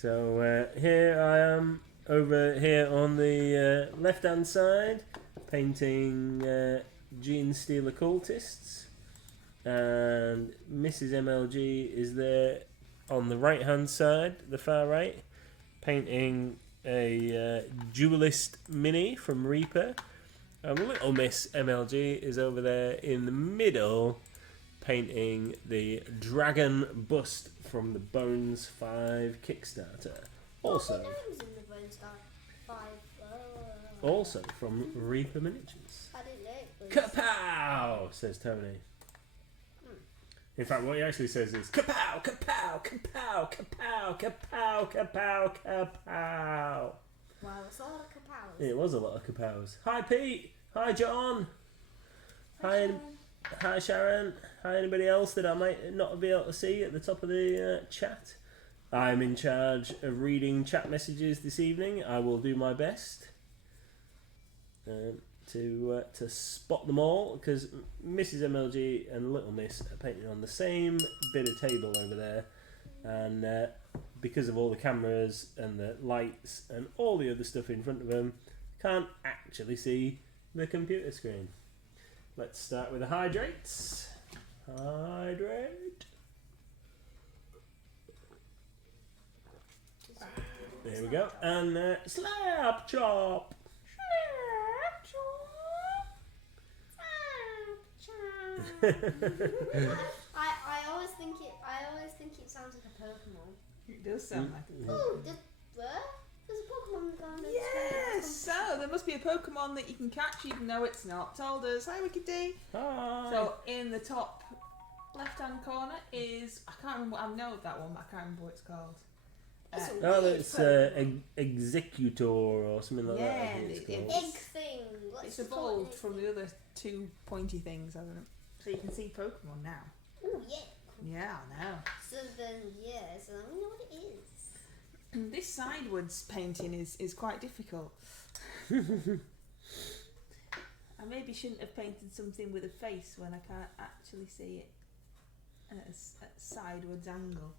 So here I am over here on the left hand side painting Genestealer cultists, and Mrs. MLG is there on the right hand side, the far right, painting a duelist mini from Reaper, and Little Miss MLG is over there in the middle painting the dragon bust from the Bones 5 Kickstarter. Also from Reaper Miniatures. I didn't know it was. Kapow! Says Tony. In fact, what he actually says is kapow, kapow, kapow, kapow, kapow, kapow, kapow. Wow, it's a lot of kapows. It was a lot of kapows. Hi Pete. Hi John. Hi Sharon. Hi anybody else that I might not be able to see at the top of the chat. I'm in charge of reading chat messages this evening. I will do my best to spot them all, because Mrs. MLG and Little Miss are painting on the same bit of table over there, and because of all the cameras and the lights and all the other stuff in front of them, can't actually see the computer screen. Let's start with the hydrates. Hydrate. There we go. And slap chop. I always think it sounds like a Pokemon. It does sound like a Pokemon. Oh, there's a Pokemon going on. Yes! So there must be a Pokemon that you can catch even though it's not told us. Hi Wicked D! Hi. So in the top left hand corner is, I can't remember, I know that one but I can't remember what it's called. It's Executor or something like that. I think it's called. Egg thing. It's evolved from the other two pointy things, hasn't it? So you can see Pokemon now. Oh yeah. Yeah, I know. So then so we know what it is. This sidewards painting is quite difficult. I maybe shouldn't have painted something with a face when I can't actually see it at a sidewards angle.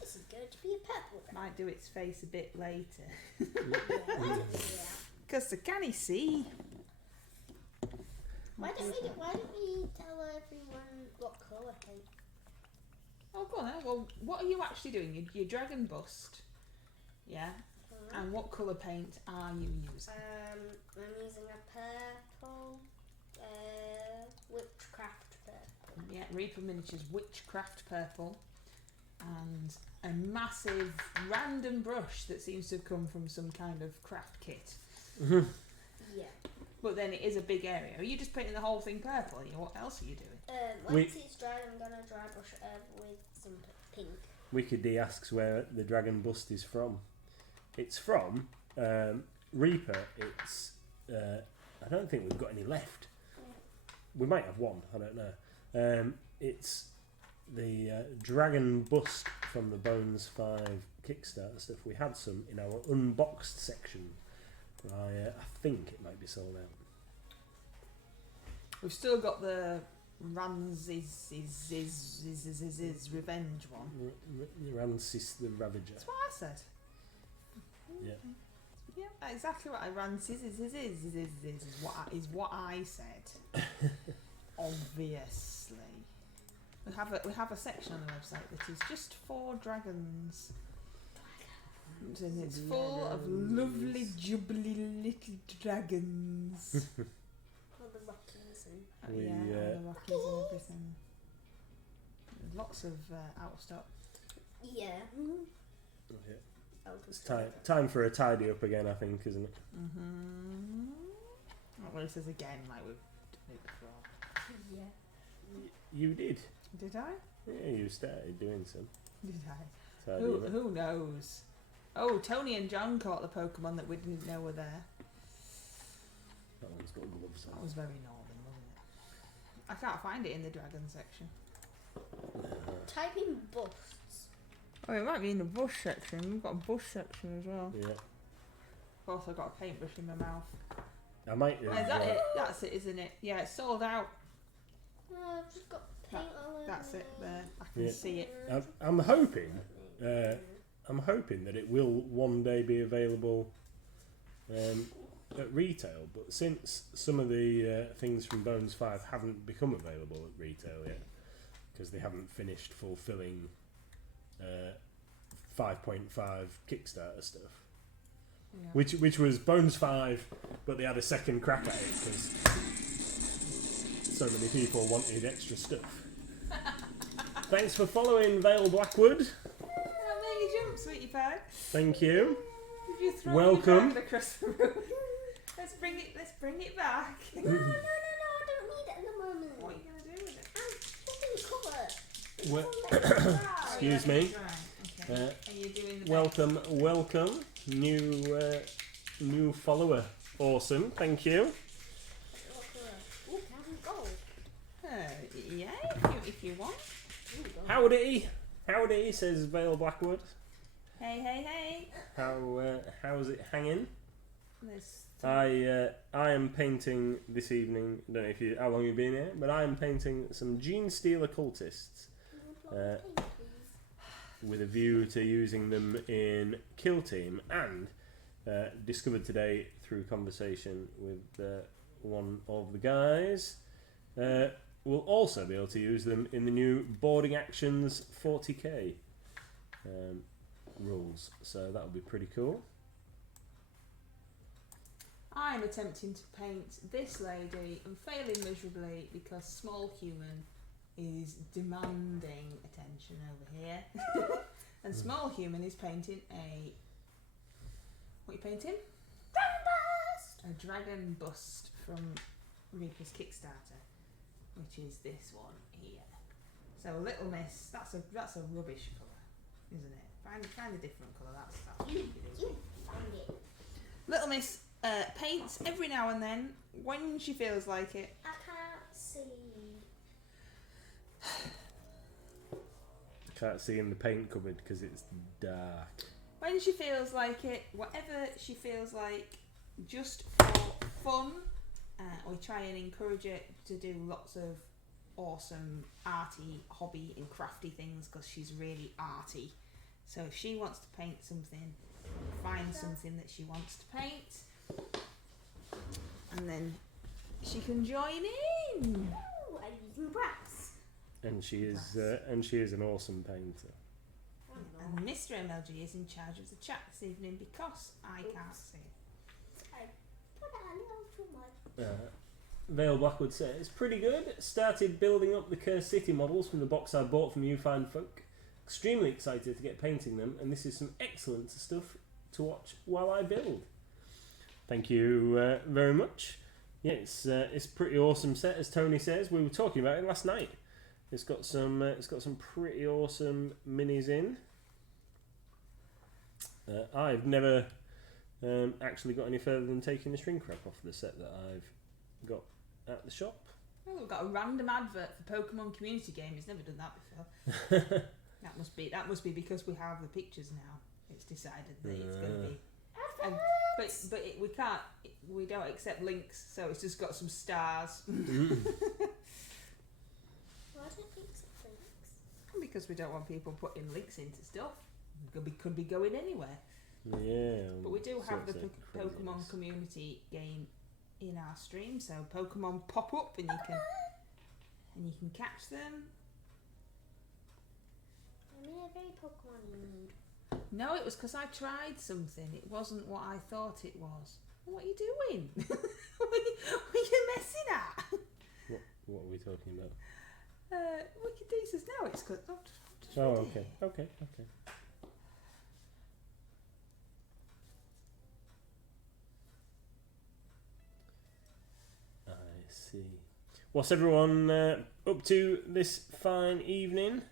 This is going to be a purple. Might do its face a bit later. Yeah. Because can he see? Why don't we tell everyone what colour paint? Oh, go on then. Well, what are you actually doing? Your dragon bust. Yeah. And what colour paint are you using? I'm using a purple, witchcraft purple. Yeah, Reaper Miniatures Witchcraft Purple. And a massive random brush that seems to have come from some kind of craft kit. Yeah. But then it is a big area. Are you just painting the whole thing purple? What else are you doing? Once it's dried, I'm going to dry brush it over with some pink. Wicked D asks where the dragon bust is from. It's from Reaper. It's I don't think we've got any left. We might have one. I don't know. It's the dragon bust from the Bones 5 Kickstarter stuff. We had some in our unboxed section. I think it might be sold out. We've still got the Ranz's Revenge one. Rancis the Ravager. That's what I said. Yeah. Yeah, exactly what I Rancis is what I said. Obviously. We have a section on the website that is just for dragons. And it's full of lovely, jubbly little dragons. All the Rockies and... All the Rockies and everything. There's lots of out of stock. Yeah. Okay. It's time for a tidy up again, I think, isn't it? Well, it says again, like we've done it before. Yeah. You did. Did I? Yeah, you started doing some. Did I? Tidy up. Who knows? Oh, Tony and John caught the Pokemon that we didn't know were there. That one's got gloves on. That was very northern, wasn't it? I can't find it in the dragon section. Type in busts. Oh, it might be in the bush section. We've got a bush section as well. Yeah. I've also got a paintbrush in my mouth. I might have, Is that it? That's it, isn't it? Yeah, it's sold out. I've just got paint all over. That's it there. I can see it. I'm hoping I'm hoping that it will one day be available at retail. But since some of the things from Bones 5 haven't become available at retail yet, because they haven't finished fulfilling 5.5 Kickstarter stuff. Yeah. Which was Bones 5, but they had a second crack at it because so many people wanted extra stuff. Thanks for following Vale Blackwood. How many jumps, sweetie pie? Thank you. If you throw Welcome. the across the room. Let's bring it back. No, I don't need it at the moment. What are you gonna do with it? I'm flipping the cover. Well, excuse me. Right, okay. Are you doing the Welcome, new follower. Awesome, thank you. Ooh, can I have gold? Yeah, if you want. Howdy, says Vale Blackwood. Hey. How's it hanging? There's I am painting this evening. I don't know how long you've been here, but I am painting some Genestealer cultists with a view to using them in Kill Team, and discovered today through conversation with one of the guys, we'll also be able to use them in the new Boarding Actions 40k rules. So that'll be pretty cool. I'm attempting to paint this lady and failing miserably because small human is demanding attention over here. And small human is painting a... What are you painting? Dragon Bust! A dragon bust from Reaper's Kickstarter, which is this one here. So Little Miss, that's a rubbish colour, isn't it? Find a different colour, that's You find it. Little Miss paints every now and then when she feels like it. I can't see. Can't see in the paint cupboard because it's dark. When she feels like it, whatever she feels like, just for fun, we try and encourage her to do lots of awesome arty, hobby and crafty things because she's really arty. So if she wants to paint something, find something that she wants to paint, and then she can join in. Ooh, I'm using brass. And she is an awesome painter. And Mr. MLG is in charge of the chat this evening because I can't see. I put that a little too much. Vale Blackwood says, pretty good. Started building up the Cursed City models from the box I bought from You Find Folk. Extremely excited to get painting them, and this is some excellent stuff to watch while I build. Thank you very much. Yeah, it's a pretty awesome set, as Tony says. We were talking about it last night. It's got some pretty awesome minis in. I've never actually got any further than taking the shrink wrap off the set that I've got at the shop. Oh, we've got a random advert for Pokemon Community Game. He's never done that before. That must be because we have the pictures now. It's decided that it's going to be. We don't accept links, so it's just got some stars. Why do it accept links? Because we don't want people putting links into stuff. Could be going anywhere. Yeah. But we do have the sorts of Pokemon craziness. Community Game in our stream, so Pokemon pop up and you can catch them. I'm in a very Pokemon mood. No, it was because I tried something. It wasn't what I thought it was. What are you doing? what are you messing at? What are we talking about? Wicked D says no, it's because... Oh, okay. I see. What's everyone up to this fine evening?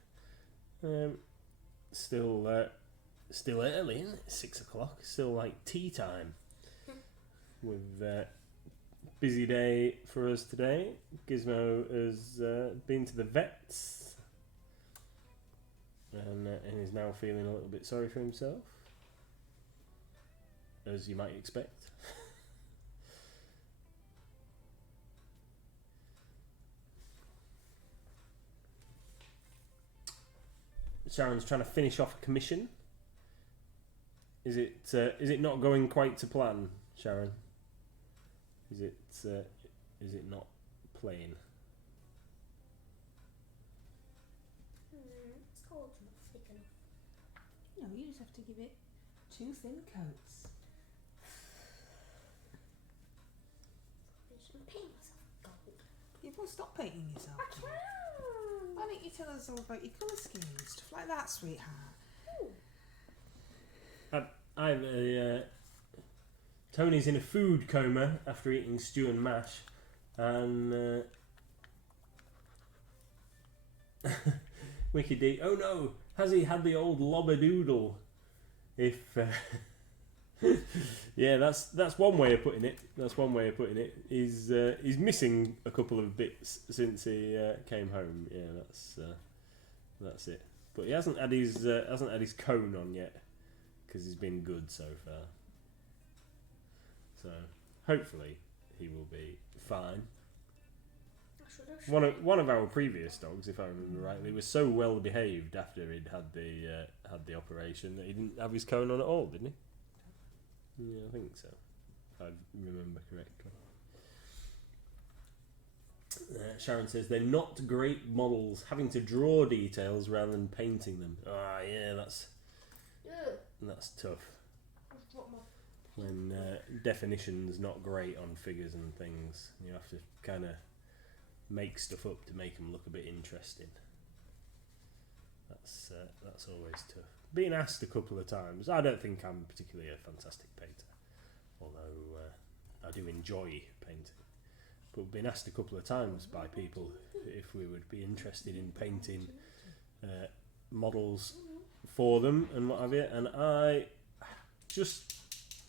Still early, isn't it? 6 o'clock. Still like tea time. With busy day for us today. Gizmo has been to the vets and is now feeling a little bit sorry for himself, as you might expect. Sharon's trying to finish off a commission Is it not going quite to plan, Sharon? Is it not playing? It's called not thick enough. No, you just have to give it 2 thin coats. I'm painting myself gold. You will stop painting yourself. I can. Why don't you tell us all about your colour schemes, stuff like that, sweetheart? I've Tony's in a food coma after eating stew and mash, and Wicked D. Oh no, has he had the old lobberdoodle? If yeah, that's one way of putting it. That's one way of putting it. He's missing a couple of bits since he came home. Yeah, that's it. But he hasn't had his cone on yet because he's been good so far. So hopefully he will be fine. One of our previous dogs, if I remember rightly, was so well behaved after he'd had the operation that he didn't have his cone on at all, didn't he? Yeah, I think so. If I remember correctly. Sharon says they're not great models, having to draw details rather than painting them. Ah, yeah, that's tough. When definition's not great on figures and things, you have to kind of make stuff up to make them look a bit interesting. That's always tough. Being asked a couple of times. I don't think I'm particularly a fantastic painter, although I do enjoy painting. But being asked a couple of times by people if we would be interested in painting models for them and what have you, and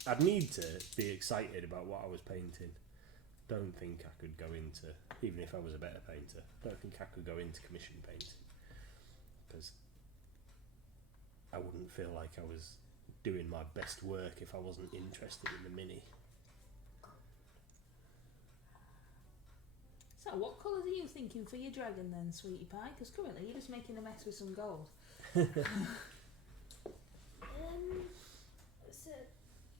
I'd need to be excited about what I was painting. Don't think I could go into, even if I was a better painter, don't think I could go into commission painting because I wouldn't feel like I was doing my best work if I wasn't interested in the mini. So what colours are you thinking for your dragon then, sweetie pie? Because currently you're just making a mess with some gold. So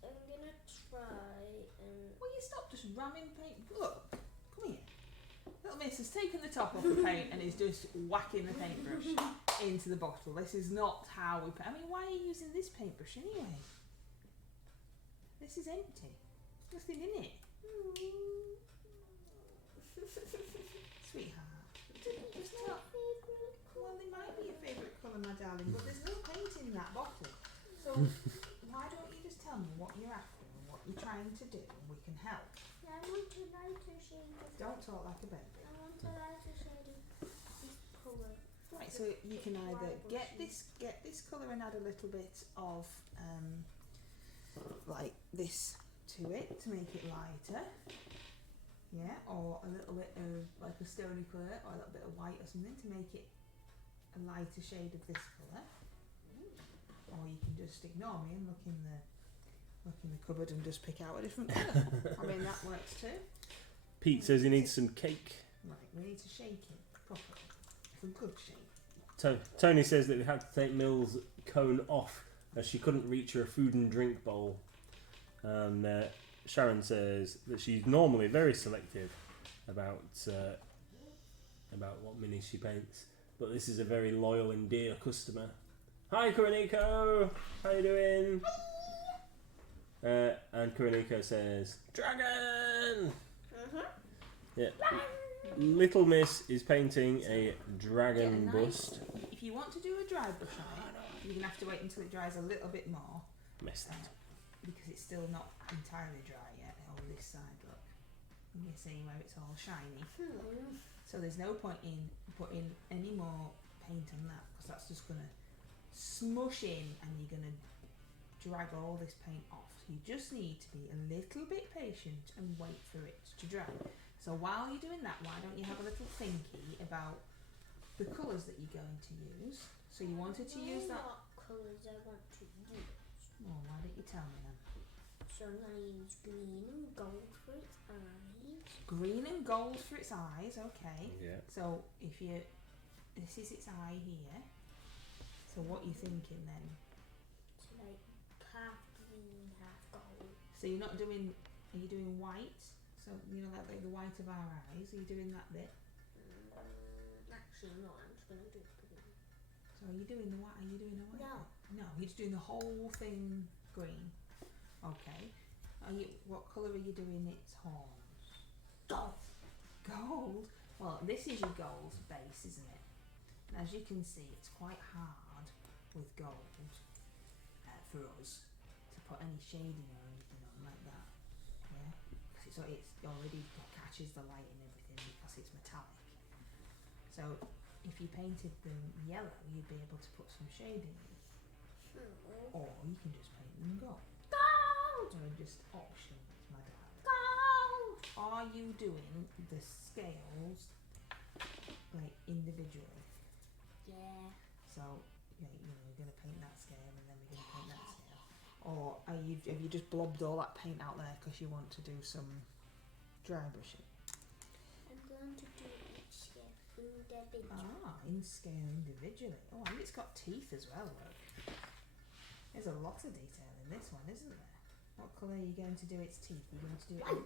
I'm gonna try and. Will you stop just ramming paint? Look, come here. Little Miss has taken the top off the paint and is just whacking the paintbrush into the bottle. This is not how we paint. I mean, why are you using this paintbrush anyway? This is empty. There's nothing in it. Sweetheart. Just tell. Well, they might be your favourite colour, my darling, but there's no paint in that bottle. So why don't you just tell me what you're after and what you're trying to do and we can help? I want a lighter shade of. Don't talk like a baby. I want a lighter shade of this colour. Right, so you can either get this colour and add a little bit of like this to it to make it lighter. Yeah, or a little bit of like a stony colour or a little bit of white or something to make it a lighter shade of this colour. Or you can just ignore me and look in the cupboard and just pick out a different colour. I mean, that works too. Pete says he needs some cake. Right, we need to shake it properly. It's a good shake. Tony says that we had to take Mill's cone off as she couldn't reach her food and drink bowl. And Sharon says that she's normally very selective about what minis she paints, but this is a very loyal and dear customer. Hi, Kuroniko! How you doing? And Kuroniko says, Dragon! Yeah. Little Miss is painting a dragon bust. If you want to do a dry brush on it, you're going to have to wait until it dries a little bit more. Messed that. Because it's still not entirely dry yet. On this side, look. You're seeing where it's all shiny. So there's no point in putting any more paint on that because that's just going to smush in and you're going to drag all this paint off. So you just need to be a little bit patient and wait for it to dry. So while you're doing that, why don't you have a little thinky about the colours that you're going to use? So you wanted to use that. What colours I want to use? Oh, why don't you tell me then? So I'm going to use green and gold for its eyes. Green and gold for its eyes, okay. Yeah. So if you, this is its eye here. So what are you thinking then? To like carve have gold. So you're not doing. Are you doing white? So you know like the white of our eyes. Are you doing that bit? Actually, no. I'm just gonna do green. So are you doing the white? Are you doing the white? No. Bit? No. You're just doing the whole thing green. Okay. Are you? What colour are you doing its horns? Gold. Gold. Well, this is your gold base, isn't it? And as you can see, it's quite hard with gold for us to put any shading or anything on like that. Yeah. So it's already catches the light and everything because it's metallic. So if you painted them yellow, you'd be able to put some shading in. Or you can just paint them gold. Gold. Or just options, my darling. Gold. Are you doing the scales like individually? Yeah. So yeah, you know, you're gonna paint that scale and then we're gonna paint that scale. Or have you just blobbed all that paint out there because you want to do some dry brushing? I'm going to do each scale individually. In scale individually. Oh, and it's got teeth as well. Look. There's a lot of detail in this one, isn't there? What colour are you going to do its teeth? Are you going to do it?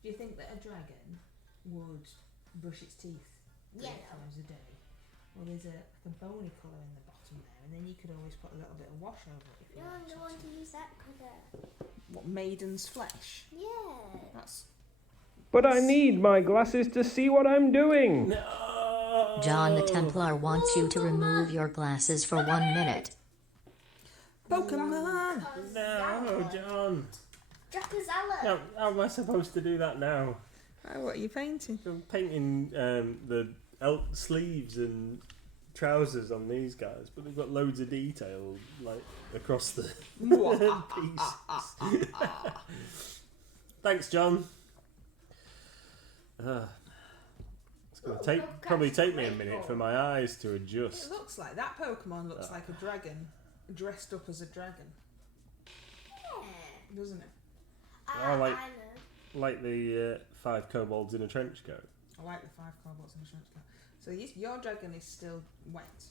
Do you think that a dragon would brush its teeth 3 Yeah. times a day? Well, there's a bony colour in the bottom there, and then you could always put a little bit of wash over it if you No, I'm wanted going to. to use that colour. What, maiden's flesh? Yeah. That's But I need my glasses to see what I'm doing. No. John the Templar wants you to remove your glasses for 1 minute. Pokemon! No, John. Dracozella. No, how am I supposed to do that now? Oh, what are you painting? I'm painting the sleeves and trousers on these guys, but they've got loads of detail like across the pieces. Thanks, John. It's going to probably take me a minute for my eyes to It adjust. looks like that Pokemon looks like a dragon dressed up as a dragon, Yeah. doesn't it? I like- I know. Like the 5 kobolds in a trench coat. I like the 5 cobalts in the trench coat. So your dragon is still wet.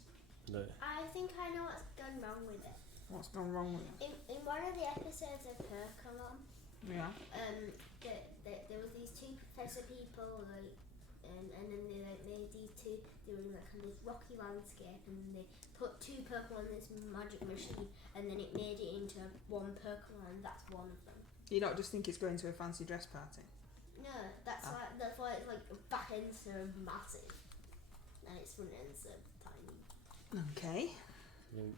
No. I think I know what's gone wrong with it. What's gone wrong with it? In one of the episodes of Pokemon, Yeah. there was these 2 professor people, like, and then they like made these 2. They were in like this rocky landscape, and they put 2 Pokemon in this magic machine, and then it made it into 1 Pokemon. That's one of them. You don't just think it's going to a fancy dress party? No, that's why it's like back end's so massive, and its front end's so tiny. Okay.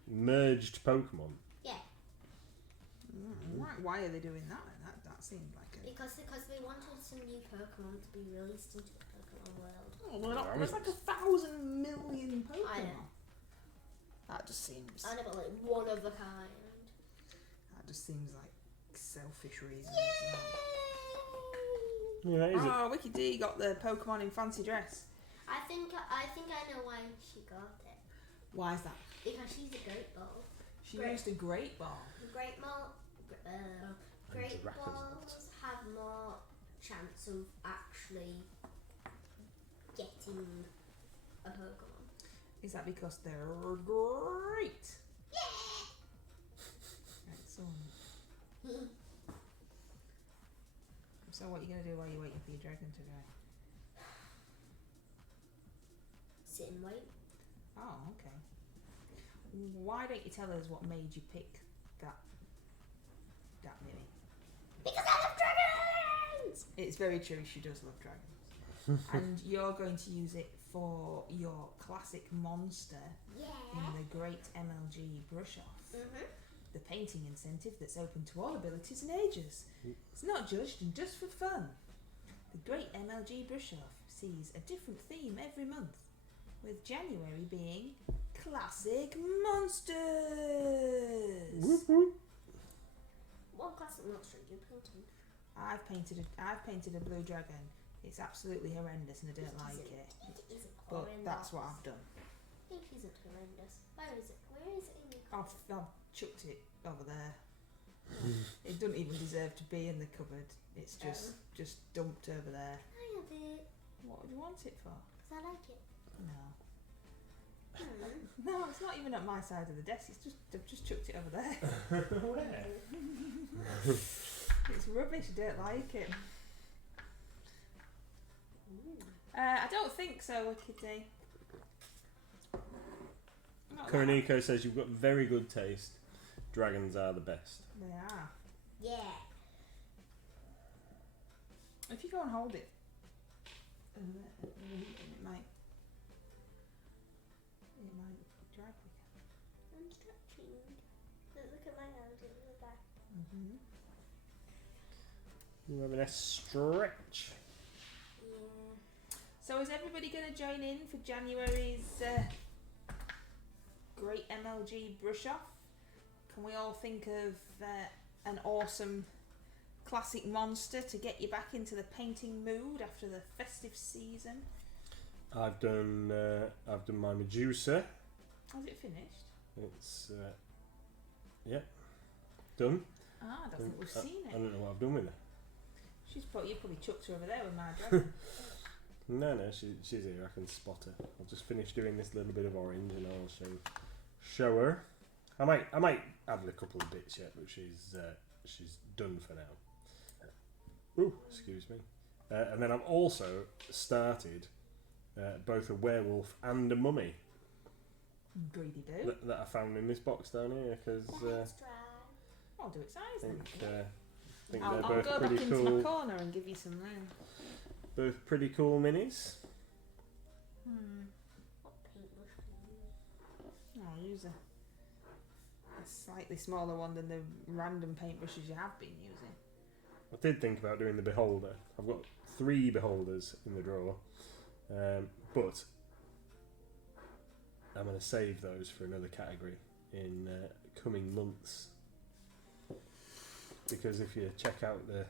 Merged Pokemon. Yeah, Why are they doing that? That seemed like a... because they wanted some new Pokemon to be released into the Pokemon world. Oh, well, there's like 1,000 million Pokemon. I know. That just seems... I know, but like one of a kind. That just seems like selfish reasons. Yeah, that is it. Oh, Wiki D got the Pokemon in fancy dress. I think I know why she got it. Why is that? Because she's a great ball. She Great. used a great ball. Great ball. Great Dracozolt. balls have more chance of actually getting a Pokemon. Is that because they're great? Yeah. Excellent. So what are you going to do while you're waiting for your dragon to dry? Sit and wait. Oh, okay. Why don't you tell us what made you pick that Mimi? Because I love dragons! It's very true, she does love dragons. And you're going to use it for your classic monster Yeah. in the Great MLG Brush Off. Mm-hmm. The painting incentive that's open to all abilities and ages. It's not judged and just for fun. The Great MLG Brush Off sees a different theme every month, with January being Classic Monsters. What classic monster are you painting? I've painted a blue dragon. It's absolutely horrendous and I don't like it. It isn't But horrendous. that's what I've done. It isn't horrendous. Where is it? Where is it in the I've chucked it over there. It doesn't even deserve to be in the cupboard. It's just dumped over there. I have it. What would you want it for? Because I like it. No. No, it's not even at my side of the desk. It's just I've just chucked it over there. Where? It's rubbish. I don't like it. I don't think so, Wickedy. Not that. Kuroniko says you've got very good taste. Dragons are the best. They are. Yeah. If you go and hold it, it might dry quicker. I'm stretching. Look at my hand in the back. You have a stretch. Yeah. So is everybody going to join in for January's great MLG brush off? Can we all think of an awesome classic monster to get you back into the painting mood after the festive season? I've done my Medusa. Has it finished? It's done. Ah, I don't think we've seen I it. don't know what I've done with her. You probably chucked her over there with my dragon. No, she's here. I can spot her. I'll just finish doing this little bit of orange and I'll show her. I might add a couple of bits yet, but she's done for now. Ooh, excuse me. And then I've also started both a werewolf and a mummy Greedy boo. that I found in this box down here because Let's try. I'll do it size I then. think I'll they're go both back pretty into cool. my corner and give you some room. Both pretty cool minis. What paintbrush do you use? I'll use a slightly smaller one than the random paintbrushes you have been using. I did think about doing the beholder. I've got 3 beholders in the drawer, but I'm going to save those for another category in coming months. Because if you check out the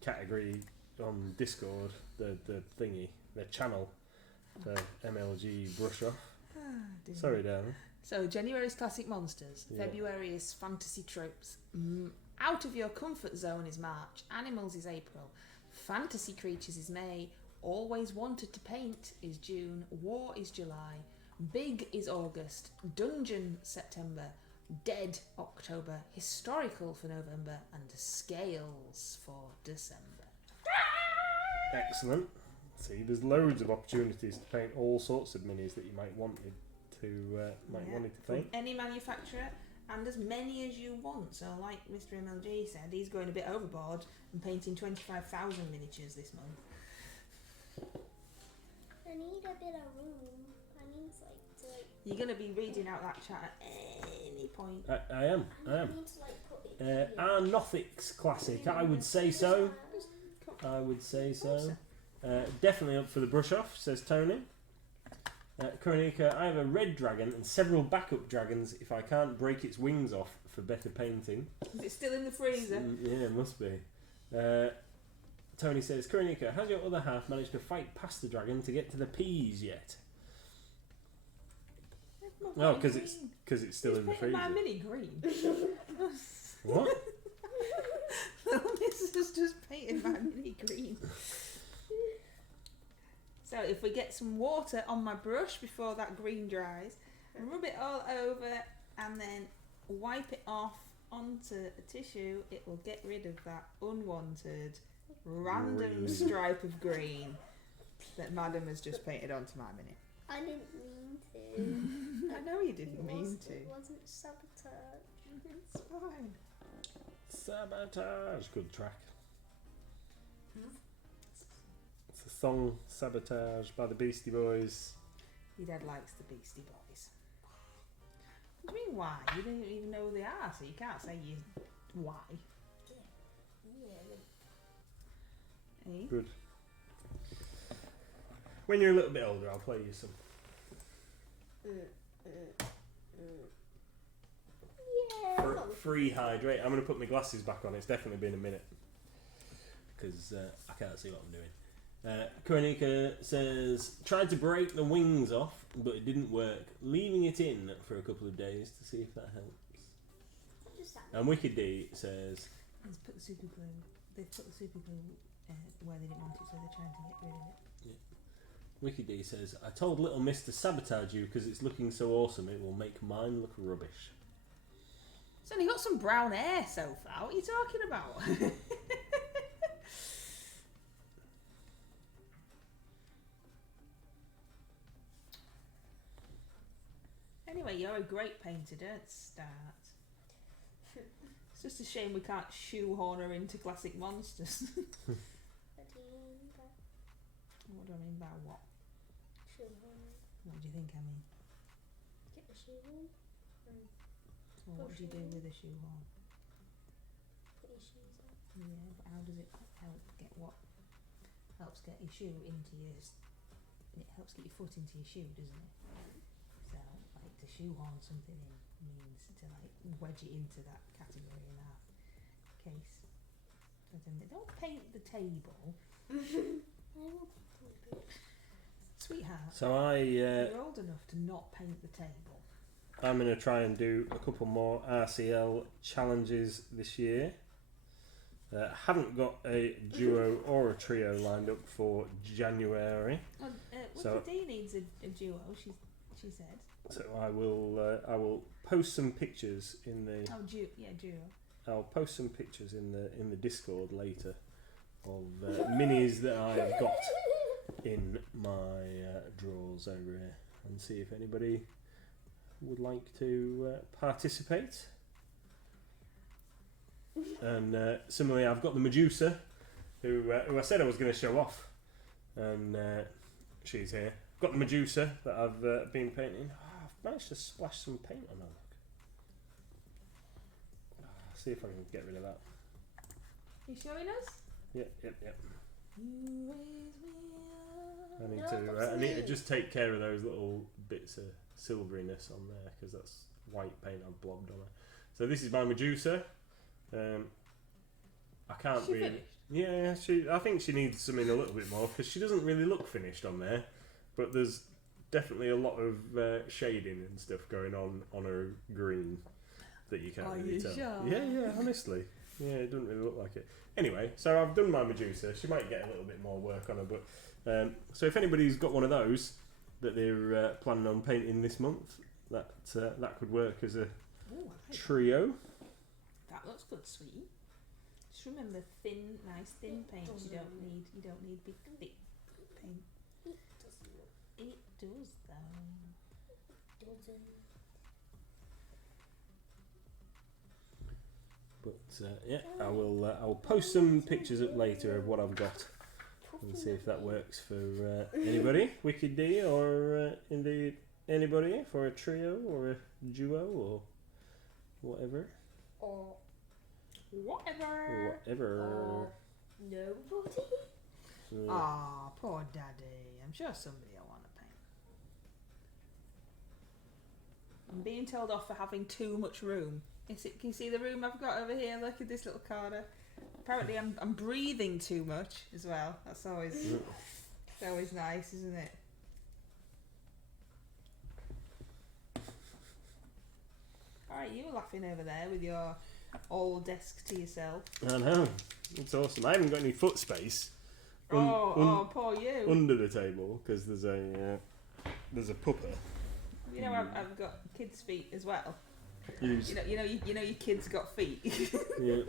category on Discord, the channel for MLG brush off. Sorry, darling. So January's classic monsters. Yeah. February is fantasy tropes. Out of your comfort zone is March. Animals is April. Fantasy creatures is May. Always wanted to paint is June. War is July. Big is August. Dungeon September. Dead October. Historical for November. And scales for December. Excellent. See, there's loads of opportunities to paint all sorts of minis that you might wanted to From paint. any manufacturer, and as many as you want. So like Mr. MLG said, he's going a bit overboard and painting 25,000 miniatures this month. I need a bit of room. I need to You're going to be reading out that chat at any point. I am. I need to put it here. Arnothics classic. I would say so. I would say so. Definitely up for the brush off, says Tony. Kuronika, I have a red dragon and several backup dragons if I can't break its wings off for better painting. Is it still in the freezer? Yeah, it must be. Tony says, Kuronika, has your other half managed to fight past the dragon to get to the peas yet? No, because it's still in the freezer. My mini green. What? Little Miss has just painted my mini green. So if we get some water on my brush before that green dries, rub it all over and then wipe it off onto a tissue, it will get rid of that unwanted random Green. stripe of green that Madam has just painted onto my mini. I didn't mean to. I know you didn't mean to. It wasn't sabotage. It's fine. Sabotage. Good track. It's a song, Sabotage, by the Beastie Boys. Your dad likes the Beastie Boys. What do you mean why? You don't even know who they are, so you can't say why. Eh? Good. When you're a little bit older, I'll play you some. Yeah. Free hydrate. I'm going to put my glasses back on. It's definitely been a minute. Because I can't see what I'm doing. Kuronika says, tried to break the wings off, but it didn't work. Leaving it in for a couple of days to see if that helps. And Wicked D says, They've put the super glue where they didn't want it, so they're trying to get rid of it. Wiki D says, I told Little Miss to sabotage you because it's looking so awesome it will make mine look rubbish. It's only got some brown hair so far. What are you talking about? Anyway, you're a great painter, don't start. It's just a shame we can't shoehorn her into classic monsters. What do you mean by What do I mean by what? shoehorn? What do you think I mean? Get the shoehorn. Or what do you do with a shoehorn? Put your shoes on. Yeah, but how does it help get what? Helps get your shoe into your... It helps get your foot into your shoe, doesn't it? So, like, to shoehorn something in means to, like, wedge it into that category in that case. So then they don't paint the table. Sweetheart, So you're old enough to not paint the table. I'm going to try and do a couple more RCL challenges this year. Haven't got a duo or a trio lined up for January. Oh, So- Wiki D needs a duo, she said. So I will post some pictures in the Oh, duo. I'll post some pictures in the Discord later of minis that I've got in my drawers over here, and see if anybody would like to participate. And similarly, I've got the Medusa, who I said I was going to show off, and she's here. Got the Medusa that I've been painting. Oh, I've managed to splash some paint on her. See if I can get rid of that. You showing us? Yep. You raise me up. I need No, to. that's I need to me. just take care of those little bits of silveriness on there because that's white paint I've blobbed on her. So this is my Medusa. I can't She really. finished? Yeah, I think she needs something a little bit more because she doesn't really look finished on there. But there's definitely a lot of shading and stuff going on her green that you can't Are really you tell. sure? Yeah, honestly. Yeah, it doesn't really look like it. Anyway, so I've done my Medusa. She might get a little bit more work on her, but so if anybody's got one of those that they're planning on painting this month, that could work as a Ooh, I like trio. that looks good, sweet. Just remember thin, nice thin paint. You don't need big thick paint. It doesn't look. It does though. Doesn't. But yeah, I will post some pictures up later of what I've got and see if that works for anybody, Wicked D, or indeed anybody for a trio or a duo or whatever. Or Whatever. or nobody. Yeah. Aw, poor daddy. I'm sure somebody will want to paint. I'm being told off for having too much room. Can you see the room I've got over here? Look at this little corner. Apparently I'm breathing too much as well. That's always nice, isn't it? Alright, you were laughing over there with your old desk to yourself. I know, it's awesome. I haven't got any foot space Poor you. under the table because there's a pupper. You know I've got kids' feet as well. You You know your kids got feet. yeah.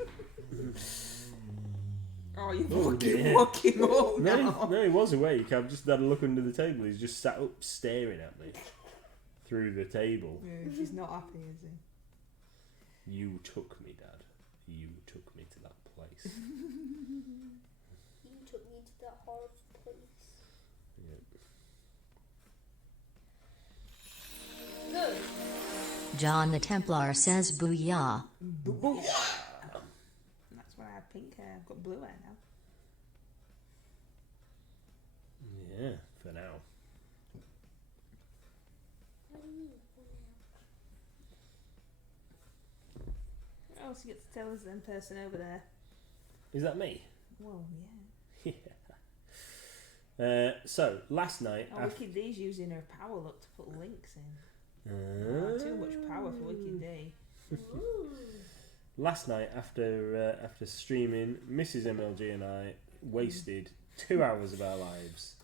Oh, you're Oh, dear. walking home now. No, he was awake. I've just had a look under the table. He's just sat up staring at me through the table. Yeah, he's not happy, is he? You took me, Dad. You took me to that place. You took me to that horrible place. Yeah. Good. John the Templar says booyah. That's why I have pink hair. I've got blue hair now. Yeah, for now. What do you mean? What else you get to tell us then, person over there? Is that me? Well, yeah. Yeah. So last night. Oh, Wicked D's using her power look to put links in. Too much power for Wicked D. Ooh. Last night, after streaming, Mrs. MLG and I wasted 2 hours of our lives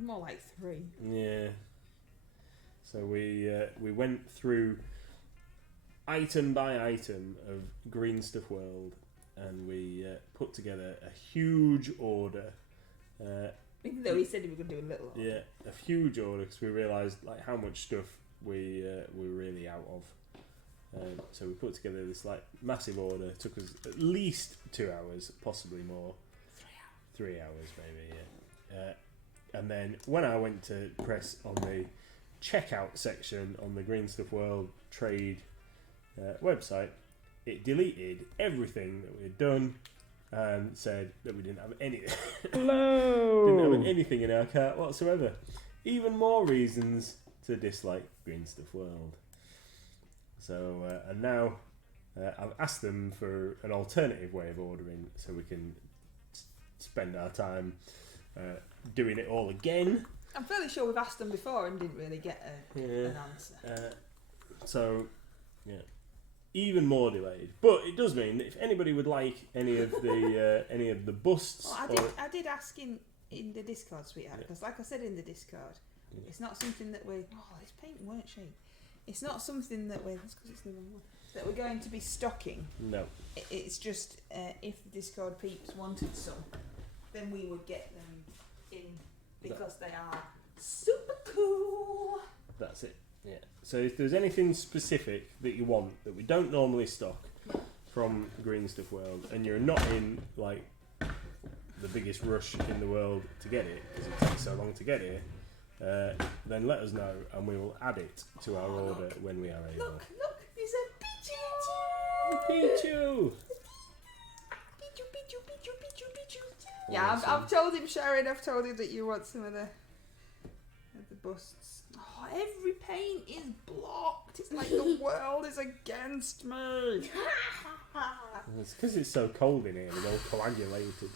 More like 3. Yeah. So we went through item by item of Green Stuff World, and we put together a huge order. Even though he said he was going to do a little order. Yeah, a huge order because we realised like how much stuff we were really out of. So we put together this like massive order. It took us at least 2 hours, possibly more. 3 hours maybe, yeah. And then when I went to press on the checkout section on the Green Stuff World trade website, it deleted everything that we had done and said that we didn't have anything. Hello. Didn't have anything in our cart whatsoever. Even more reasons to dislike Green Stuff World. So, and now I've asked them for an alternative way of ordering so we can spend our time doing it all again. I'm fairly sure we've asked them before and didn't really get an answer. So, yeah, even more delayed. But it does mean that if anybody would like any of the busts, Well, I did ask in the Discord, sweetheart, because like I said in the Discord, it's not something that we. Oh, this paint weren't shade. It's not something that we're. That's because it's the wrong one. That we're going to be stocking. No. It's just if the Discord peeps wanted some, then we would get them in because they are super cool. That's it. Yeah. So if there's anything specific that you want that we don't normally stock from Green Stuff World, and you're not in like the biggest rush in the world to get it because it takes so long to get it, then let us know and we will add it to our order when we are able. Look, there's a Pichu! Pichu! Pichu. Yeah, I've told him, Sharon, I've told him that you want some of the busts. Oh, every paint is blocked. It's like the world is against me. It's because it's so cold in here and all coagulated.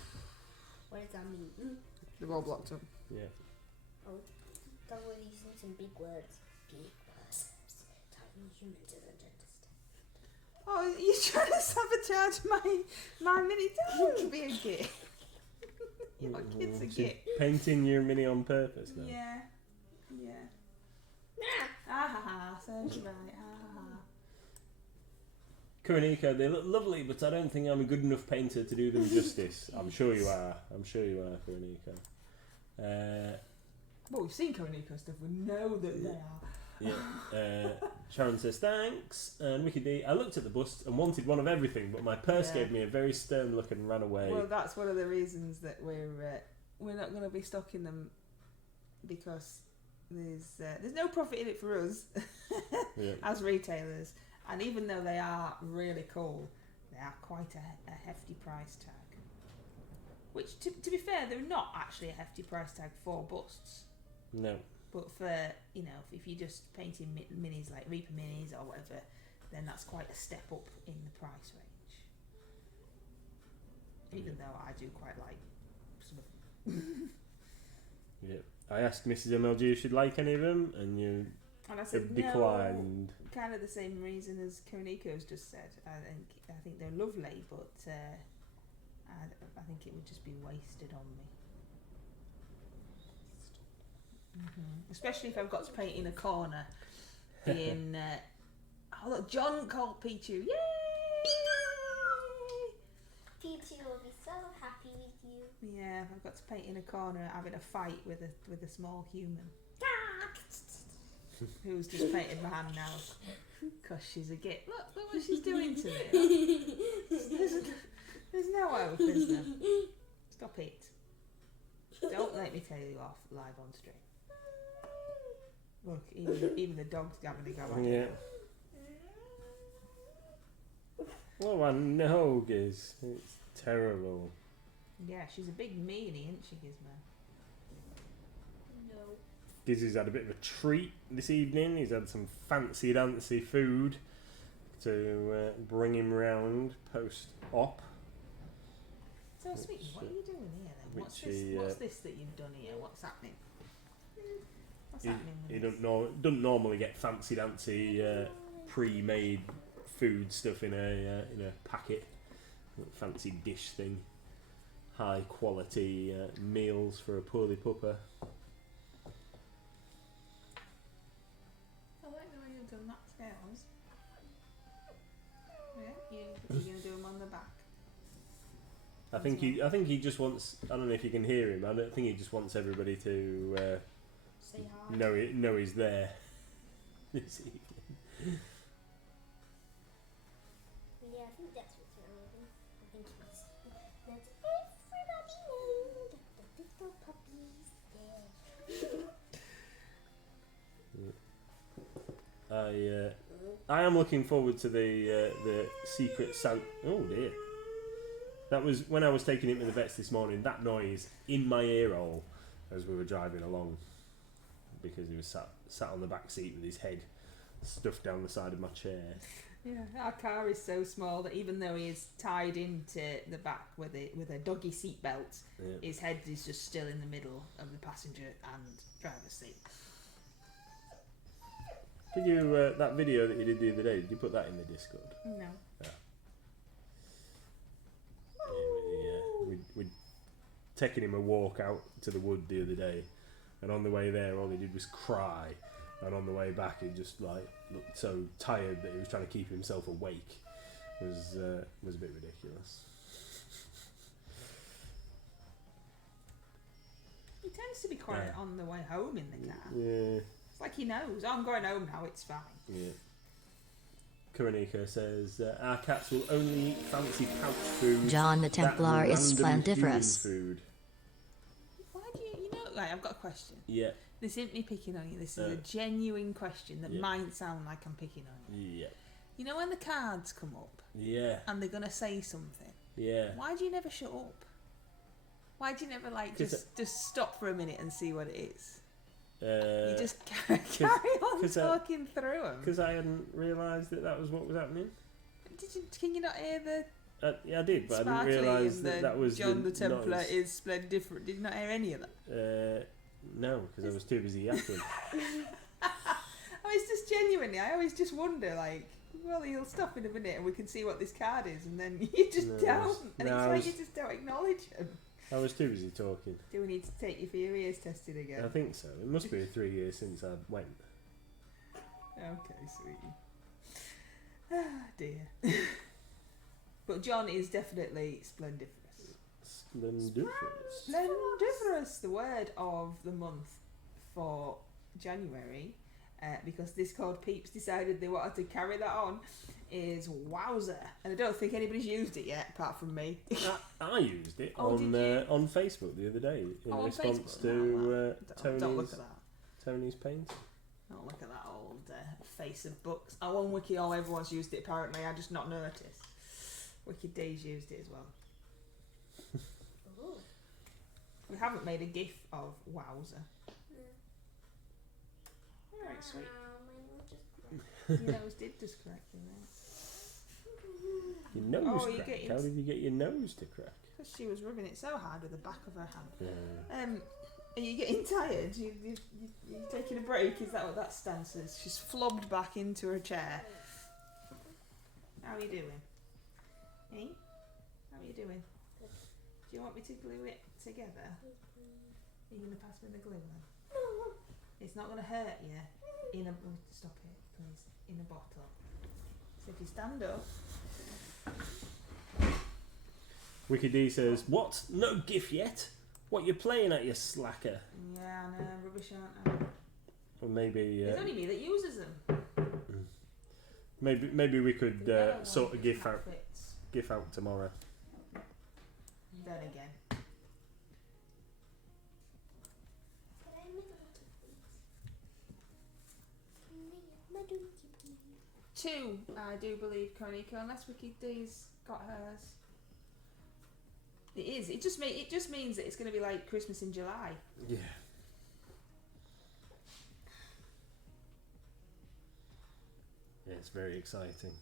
What does that mean? They're all blocked up. Yeah. Oh, that we're using some big words. Big words. Tiny humans doesn't understand. Oh, you're trying to sabotage my mini. Don't be a git. Your kid's a She's git. painting your mini on purpose now. Yeah. Ah ha ha, sounds right. Ah ha ha. Kuronika, they look lovely, but I don't think I'm a good enough painter to do them justice. I'm sure you are, Kuronika. Well, we've seen Koniko stuff, we know that they are. Yeah. Sharon says thanks, and Wiki D, I looked at the bust and wanted one of everything, but my purse gave me a very stern look and ran away. Well, that's one of the reasons that we're not going to be stocking them, because there's no profit in it for us as retailers, and even though they are really cool, they are quite a hefty price tag. Which, to be fair, they're not actually a hefty price tag for busts. No. But for, if you're just painting minis like Reaper minis or whatever, then that's quite a step up in the price range. Even though I do quite like some of them. Yeah. I asked Mrs. MLG if she'd like any of them, and you And I said declined. No, kind of the same reason as Koniko's just said. I think they're lovely, but I think it would just be wasted on me. Especially if I've got to paint in a corner. In oh look, John called Pichu. Yay! Pichu will be so happy with you. Yeah, I've got to paint in a corner having a fight with a small human. Who's just painted my hand now because she's a git. Look what she's doing to me. There's no hope, is there? Stop it. Don't let me tell you off live on stream. Look, even the dog's having a go at Yeah. Oh, my nose is. It's terrible. Yeah, she's a big meanie, isn't she, Gizmo? No. Gizzy's had a bit of a treat this evening. He's had some fancy dancy food to bring him round post-op. So, sweetie, what are you doing here then? What's this that you've done here? What's happening? What's happening with He this? doesn't normally get fancy dancy pre-made food stuff in a packet, fancy dish thing. high quality meals for a poorly pupper. I like the way you've done that scales. Yeah, you're going to do them on the back. I think he just wants. I don't know if you can hear him. I don't think he just wants everybody to Say hi. know he's there this evening. Yeah, I think that's what's wrong with him. I think he's let everybody know that the little puppy's there. I am looking forward to the secret Santa. Oh dear. That was when I was taking him to the vets this morning. That noise in my ear hole as we were driving along, because he was sat on the back seat with his head stuffed down the side of my chair. Yeah, our car is so small that even though he is tied into the back with a doggy seat belt, his head is just still in the middle of the passenger and driver's seat. Did you that video that you did the other day? Did you put that in the Discord? No. We'd taken him a walk out to the wood the other day, and on the way there all he did was cry, and on the way back he just like looked so tired that he was trying to keep himself awake. It was a bit ridiculous. He tends to be quiet on the way home in the car. Yeah. It's like he knows, I'm going home now, it's fine. Yeah. Kuranika says, our cats will only eat fancy pouch food. John the that Templar is random splendiferous. human food. Why do you know, like, I've got a question. Yeah. This isn't me picking on you, this is a genuine question that might sound like I'm picking on you. Yeah. You know when the cards come up Yeah. and they're going to say something? Yeah. Why do you never shut up? Why do you never like just stop for a minute and see what it is? You just carry on talking through them. Because I hadn't realised that was what was happening. Can you not hear the Yeah, I did, but I sparkly didn't realise and that was John the Templar noise. is splendiferous? Did you not hear any of that? No, because I was too busy yapping. It's just genuinely, I always just wonder, like, well, he'll stop in a minute and we can see what this card is, and then you just don't. And it's like you just don't acknowledge him. I was too busy talking. Do we need to take you for your ears tested again? I think so. It must be 3 years since I went. Okay, sweetie. Ah, dear. But John is definitely splendiferous. Splendiferous. Splendiferous, the word of the month for January, because this called Peeps decided they wanted to carry that on, is wowzer. And I don't think anybody's used it yet, apart from me. I used it Oh, did you? on Facebook the other day in on response Facebook? to Don't look at that. Tony's paint. Don't look at that old face of books. On Wiki, everyone's used it apparently. I just not noticed. Wicked D's used it as well. We haven't made a gif of wowzer. Alright, sweet. Your nose did just crack in there. Your nose Oh, you cracked. get How it. did you get your nose to crack? Because she was rubbing it so hard with the back of her hand. Yeah. Are you getting tired? You taking a break? Is that what that stance is? She's flobbed back into her chair. How are you doing? Hey? How are you doing? Good. Do you want me to glue it together? Are you going to pass me the glue then? No. It's not going to hurt you. Stop it, please. In a bottle. So if you stand up. Wicked D says, "What? No gif yet? What you playing at, you slacker?" Yeah, I know, rubbish, aren't I? Or maybe It's only me that uses them. maybe we could The yellow sort one a gif fits. out tomorrow. Then again. Two, I do believe, Koniko, unless Wicked D's got hers. It is. It just means that it's going to be like Christmas in July. Yeah. Yeah, it's very exciting.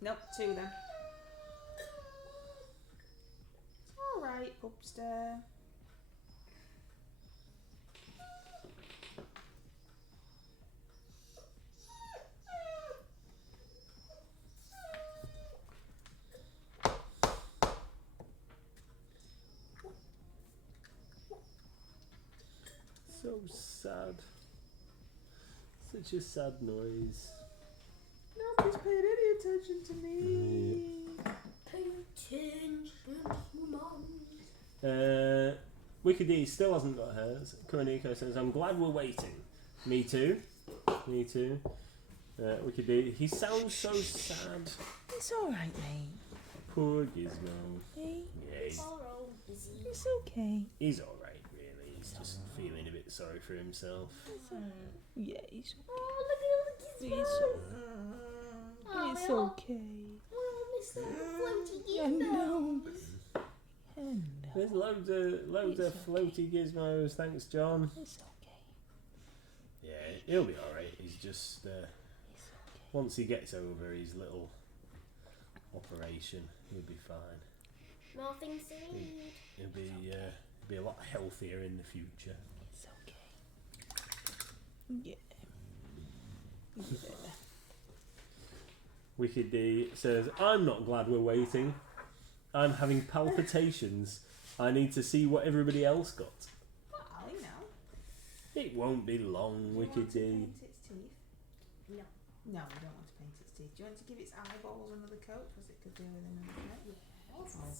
Nope, two then. It's all right, Pupster. So sad. Such a sad noise. Nobody's paid any attention to me. Wicked D still hasn't got hers. Kuroniko says, I'm glad we're waiting. Me too. Me too. Wicked D, he sounds so sad. It's alright, mate. Poor Gizmo. Hey, Yeah, it's okay. he's alright, really. He's just feeling a bit sorry for himself. Yeah, he's Oh, look at all the gizmos. it's okay. Oh, Mr. Floaty I know. Gizmos. Hello. There's loads of It's floaty gizmos, thanks John. It's okay. Yeah, he'll be alright. He's just It's okay. once he gets over his little operation, he'll be fine. Nothing seen. He'll be a lot healthier in the future. It's okay. Yeah. Wicked D says, I'm not glad we're waiting. I'm having palpitations. I need to see what everybody else got. Well, you know. It won't be long, Wicked D. Paint its teeth? No. No, we don't want to paint its teeth. Do you want to give its eyeballs another coat? Because it could do with another coat.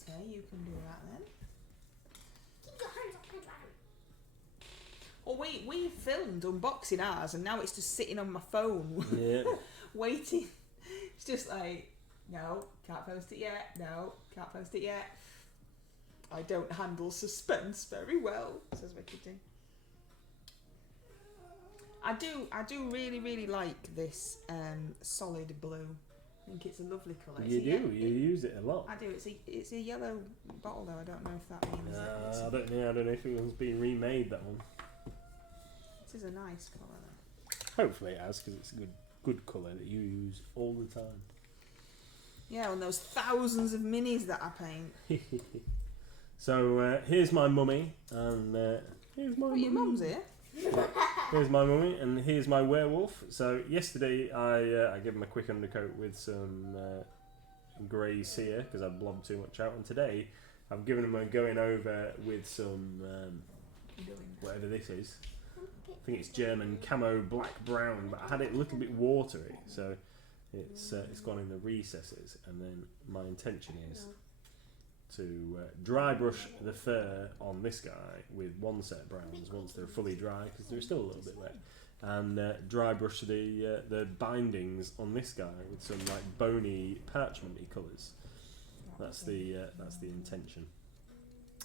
Okay, you can do that then. Keep your hands off my dragon. Well, we filmed unboxing ours, and now it's just sitting on my phone, Yeah. waiting. It's just like, no, can't post it yet. No, can't post it yet. I don't handle suspense very well, says Wicked D. I do really like this solid blue. I think it's a lovely colour. You do, you use it a lot. I do. It's a yellow bottle though. I don't know if that means that it's I don't know if it was being remade, that one. it is a nice colour though. Hopefully it has, because it's a good colour that you use all the time. Yeah, and those thousands of minis that I paint. So here's my mummy, and here's my Oh, your mum's here. Here's my mummy, and here's my werewolf. So yesterday I gave him a quick undercoat with some grey cere because I'd blobbed too much out, and today I've given him a going over with some whatever this is. I think it's German camo black brown, but I had it a little bit watery, so it's gone in the recesses. And then my intention is to dry brush the fur on this guy with one set of browns once they're fully dry, because they're still a little bit wet, and dry brush the bindings on this guy with some like bony parchmenty colours. That's the intention,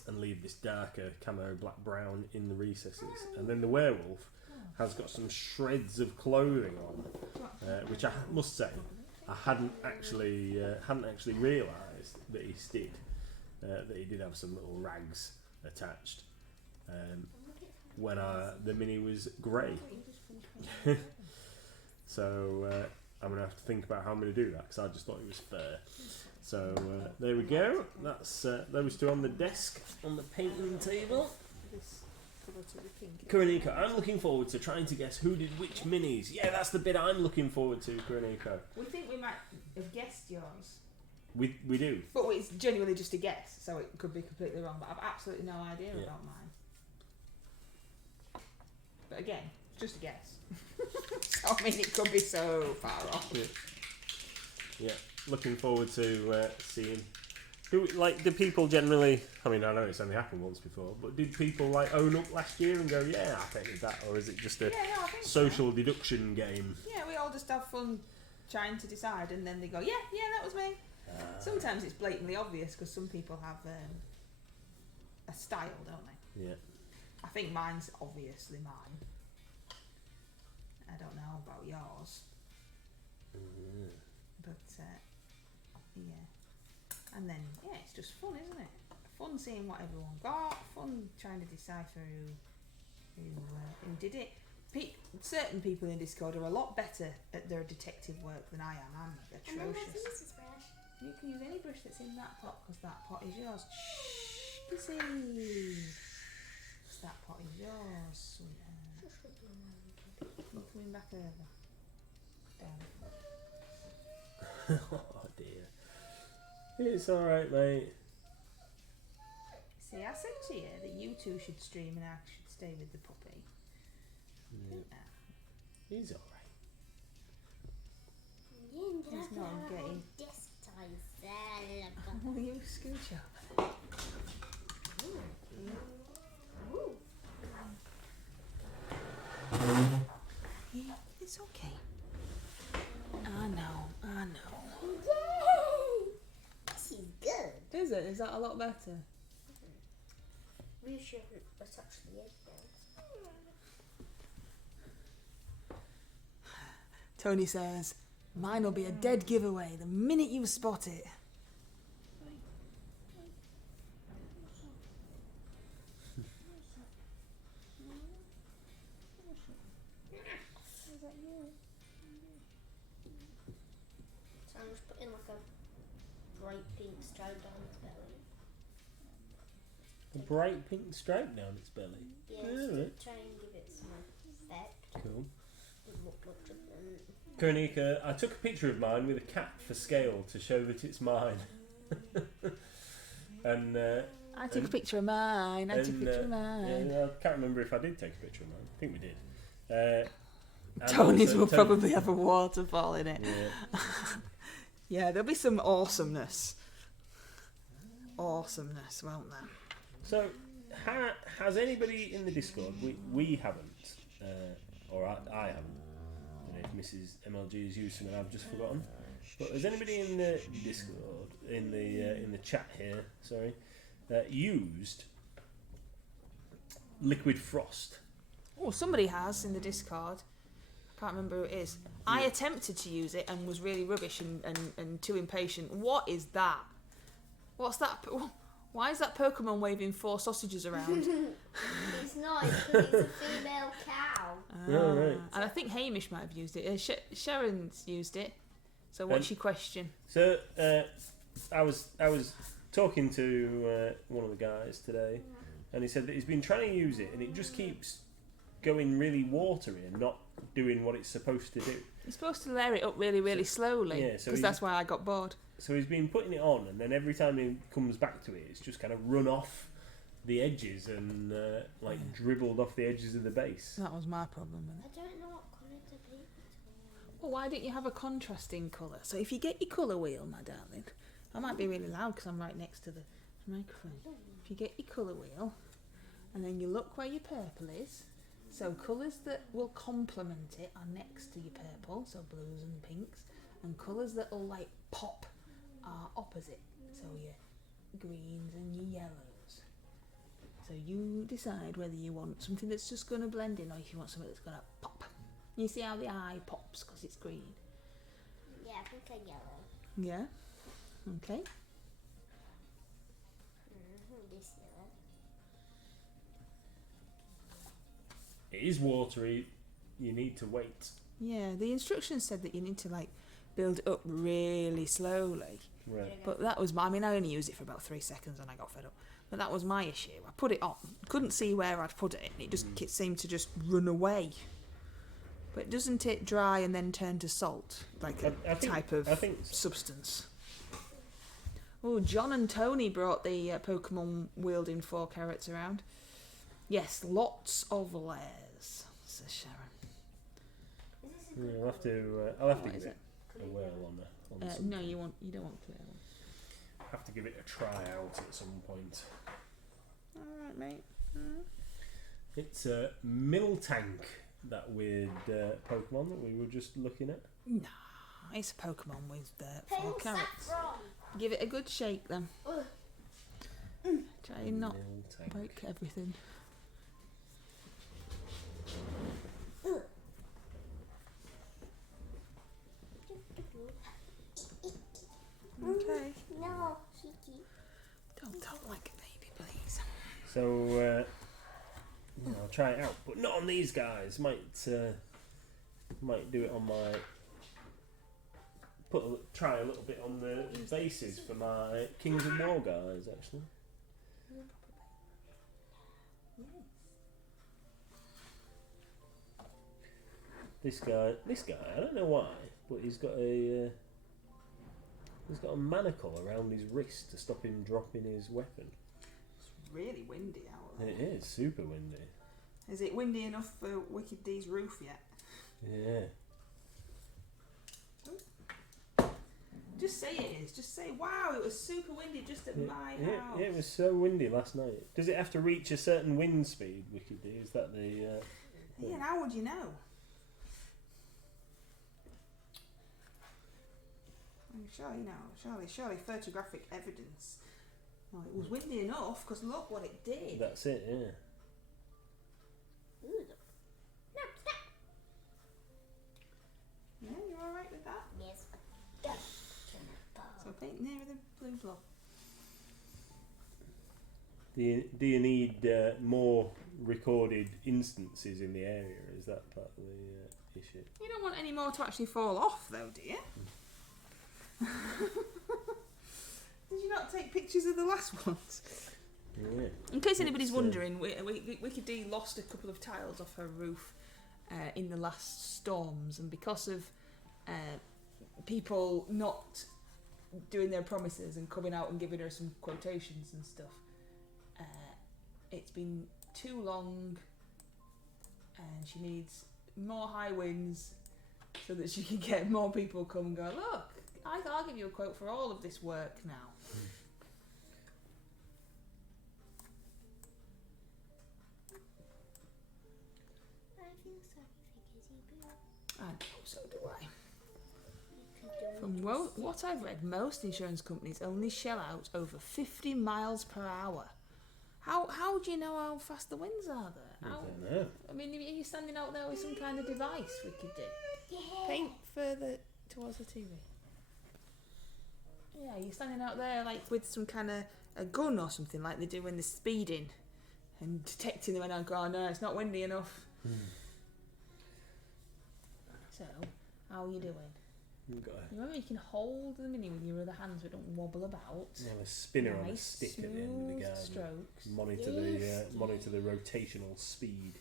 and leave this darker camo black brown in the recesses. And then the werewolf has got some shreds of clothing on, which I must say I hadn't actually realised that he did. That he did have some little rags attached when the mini was grey. So I'm going to have to think about how I'm going to do that, because I just thought it was fur. So there we go. That's those two on the desk on the painting table. Kuroniko, I'm looking forward to trying to guess who did which minis. Yeah, that's the bit I'm looking forward to, Kuroniko. We think we might have guessed yours. We do. But it's genuinely just a guess, so it could be completely wrong. But I've absolutely no idea about mine. But again, just a guess. So, I mean, it could be so far off. Yeah, looking forward to seeing. Do people generally? I mean, I know it's only happened once before, but did people like own up last year and go, "Yeah, I painted that," or is it just a I think social deduction game? Yeah, we all just have fun trying to decide, and then they go, "Yeah, that was me." Sometimes it's blatantly obvious because some people have a style, don't they? Yeah. I think mine's obviously mine. I don't know about yours. But yeah. And then it's just fun, isn't it? Fun seeing what everyone got. Fun trying to decipher who did it. Certain people in Discord are a lot better at their detective work than I am. I'm atrocious. You can use any brush that's in that pot, because that pot is yours. Shh, Kissy. That pot is yours, sweetheart. You coming back over? Darling. Oh dear. It's alright, mate. See, I said to you that you two should stream and I should stay with the puppy. He's alright. He's not gay. Will you scooch up? Yeah, it's okay. I know. Yay! This is good. Is it? Is that a lot better? We shouldn't touch the egg now. Tony says, mine will be a dead giveaway the minute you spot it. So I'm just putting like a bright pink stripe down its belly. A bright pink stripe down its belly. Yeah, Alright. try and give it some effect. Cool. Doesn't look much different. Konika, I took a picture of mine with a cat for scale to show that it's mine. And I took a picture of mine. Yeah, I can't remember if I did take a picture of mine. I think we did. And Tony's also will probably have a waterfall in it. Yeah. Yeah, there'll be some awesomeness. Awesomeness, won't there? So, has anybody in the Discord? We haven't, or I haven't. I don't know if Mrs. MLG has used something I've just forgotten. But has anybody in the Discord, in the chat here, sorry, used liquid frost? Oh, somebody has in the Discord. Can't remember who it is. I attempted to use it and was really rubbish and too impatient. What is that? What's that? Why is that Pokemon waving 4 sausages around? It's not, it's because it's a female cow. Oh, right. And I think Hamish might have used it. Sharon's used it. So what's your question? So I was talking to one of the guys today, and he said that he's been trying to use it, and it just keeps going really watery and not doing what it's supposed to do. You're supposed to layer it up really, really slowly. Yeah, so because that's why I got bored. So he's been putting it on, and then every time he comes back to it, it's just kind of run off the edges and dribbled off the edges of the base. That was my problem with it. I don't know what colour to be. Well, why don't you have a contrasting colour? So if you get your colour wheel, my darling, I might be really loud because I'm right next to the microphone. If you get your colour wheel, and then you look where your purple is, so colours that will complement it are next to your purple, so blues and pinks, and colours that will like pop are opposite, so your greens and your yellows. So you decide whether you want something that's just going to blend in or if you want something that's going to pop. You see how the eye pops because it's green? Yeah, I think a yellow. Yeah? Okay. This yellow. It is watery. You need to wait. Yeah, the instructions said that you need to like build it up really slowly. Right. But that was my, I mean, I only used it for about 3 seconds and I got fed up. But that was my issue. I put it on, couldn't see where I'd put it, and it just it seemed to just run away. But doesn't it dry and then turn to salt, like a type of substance? Oh, John and Tony brought the Pokemon wielding 4 carrots around. Yes, lots of layers, says Sharon. Yeah, I'll have to give it a whirl on the. No, you don't want clear. Have to give it a try out at some point. All right, mate. It's a Miltank, that weird Pokemon that we were just looking at. Nah, it's a Pokemon with 4 carrots. Give it a good shake then. Try and not Miltank. break everything. Okay. No, cheeky. Don't talk like a baby, please. So I'll try it out, but not on these guys. Might do it on my. Try a little bit on the bases for my Kings of War guys, actually. This guy, I don't know why, but he's got a manacle around his wrist to stop him dropping his weapon. It's really windy out there. It is super windy. Is it windy enough for Wicked D's roof yet? Yeah. Just say it is. Just say, wow, it was super windy just at my house. Yeah, it was so windy last night. Does it have to reach a certain wind speed, Wicked D? Is that the... Yeah, and how would you know? I mean, surely photographic evidence. Well, it was windy enough, because look what it did. That's it, yeah. Ooh, snap, snap. Yeah, you alright with that? Yes. So paint nearer the blue block. Do you need more recorded instances in the area? Is that part of the issue? You don't want any more to actually fall off, though, do you? Did you not take pictures of the last ones? Yeah. In case anybody's wondering, Wicked D lost a couple of tiles off her roof in the last storms, and because of people not doing their promises and coming out and giving her some quotations and stuff, it's been too long, and she needs more high winds so that she can get more people come and go, look, I'll give you a quote for all of this work now. I feel sorry for Kizzy Boo. I know, so do I. From what I've read, most insurance companies only shell out over 50 miles per hour. How do you know how fast the winds are there? I don't know. I mean, are you standing out there with some kind of device we could do? Yeah. Paint further towards the TV. Yeah, you're standing out there like with some kind of a gun or something like they do when they're speeding and detecting them, and I go, oh, no, it's not windy enough. So, how are you doing? You've got You remember you can hold the mini with your other hands so it don't wobble about. to have a spinner on a Nice, stick at the end of the smooth garden. strokes. Monitor the rotational speed.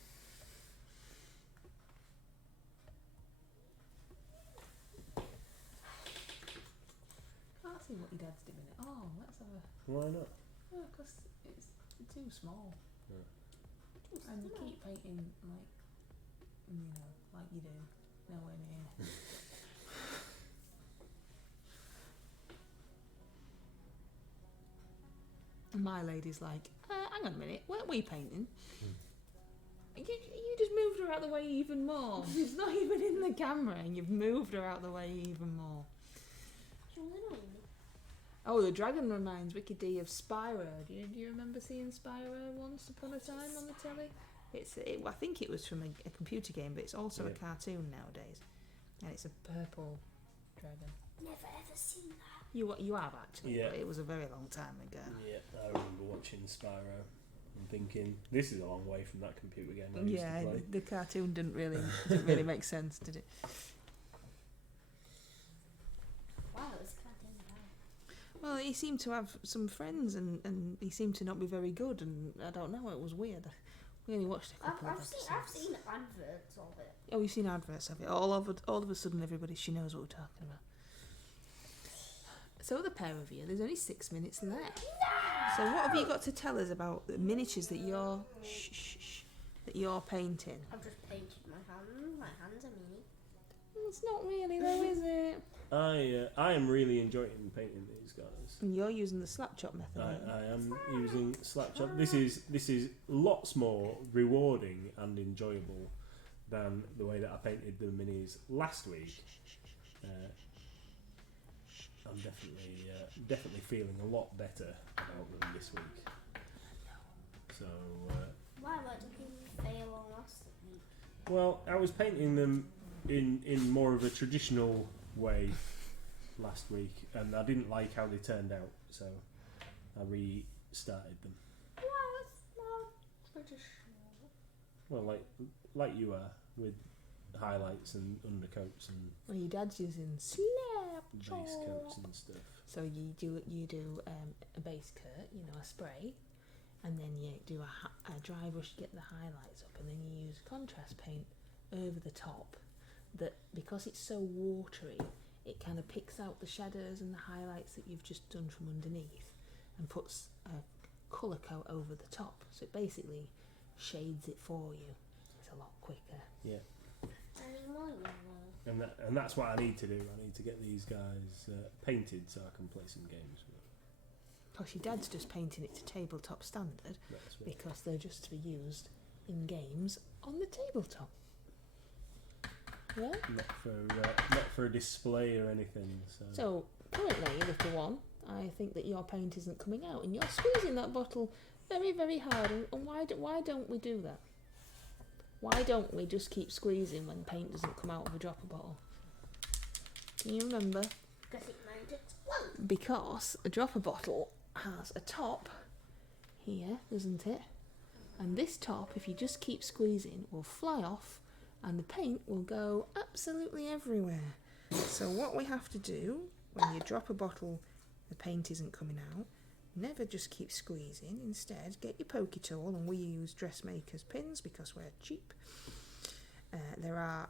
Can't see what your dad's doing. Oh, let's have a... Why not? Oh, because it's too small. Yeah. And you keep painting like, like you do. Nowhere near. And my lady's like, hang on a minute, weren't we painting? You just moved her out the way even more. She's not even in the camera and you've moved her out the way even more. Oh, the dragon reminds Wicked D of Spyro. Do you remember seeing Spyro once upon a time on the telly? I think it was from a computer game, but it's also a cartoon nowadays. And it's a purple dragon. Never ever seen that. You have actually, Yeah. but it was a very long time ago. Yeah, I remember watching Spyro and thinking, this is a long way from that computer game I used to play. The cartoon didn't really make sense, did it? Wow, it's cartoon about. Well, he seemed to have some friends, and he seemed to not be very good, and I don't know, it was weird. We only watched a couple of episodes. I've seen adverts of it. Oh, you've seen adverts of it. All of a sudden, she knows what we're talking about. So the pair of you, there's only 6 minutes left. So what have you got to tell us about the miniatures that you're painting? I've just painted my hand. My hands are mini. It's not really though, is it? I am really enjoying painting these guys. And you're using the slap chop method. aren't you? I am using Slapchop. This is lots more rewarding and enjoyable than the way that I painted the minis last week. I'm definitely feeling a lot better about them this week. So Why did you fail on last week? well, I was painting them in more of a traditional way last week, and I didn't like how they turned out, so I restarted them. Why was not traditional? Well, like you are, with highlights and undercoats and Well, your dad's using slap base chop. coats and stuff. So you do a base coat, a spray, and then you do a dry brush to get the highlights up, and then you use contrast paint over the top. That because it's so watery, it kind of picks out the shadows and the highlights that you've just done from underneath, and puts a colour coat over the top. So it basically shades it for you. It's a lot quicker. Yeah. Any more yellow? And that's what I need to do. I need to get these guys painted so I can play some games with them. Because your dad's just painting it to tabletop standard That's what because they're just to be used in games on the tabletop. Yeah? not for a display or anything. So currently, little one, I think that your paint isn't coming out, and you're squeezing that bottle very, very hard. And why don't we do that? Why don't we just keep squeezing when paint doesn't come out of a dropper bottle? Can you remember? Because it might explode. Because a dropper bottle has a top here, doesn't it? And this top, if you just keep squeezing, will fly off and the paint will go absolutely everywhere. So what we have to do when you drop a bottle, the paint isn't coming out, never just keep squeezing. Instead, get your pokey tool, and we use dressmaker's pins because we're cheap. There are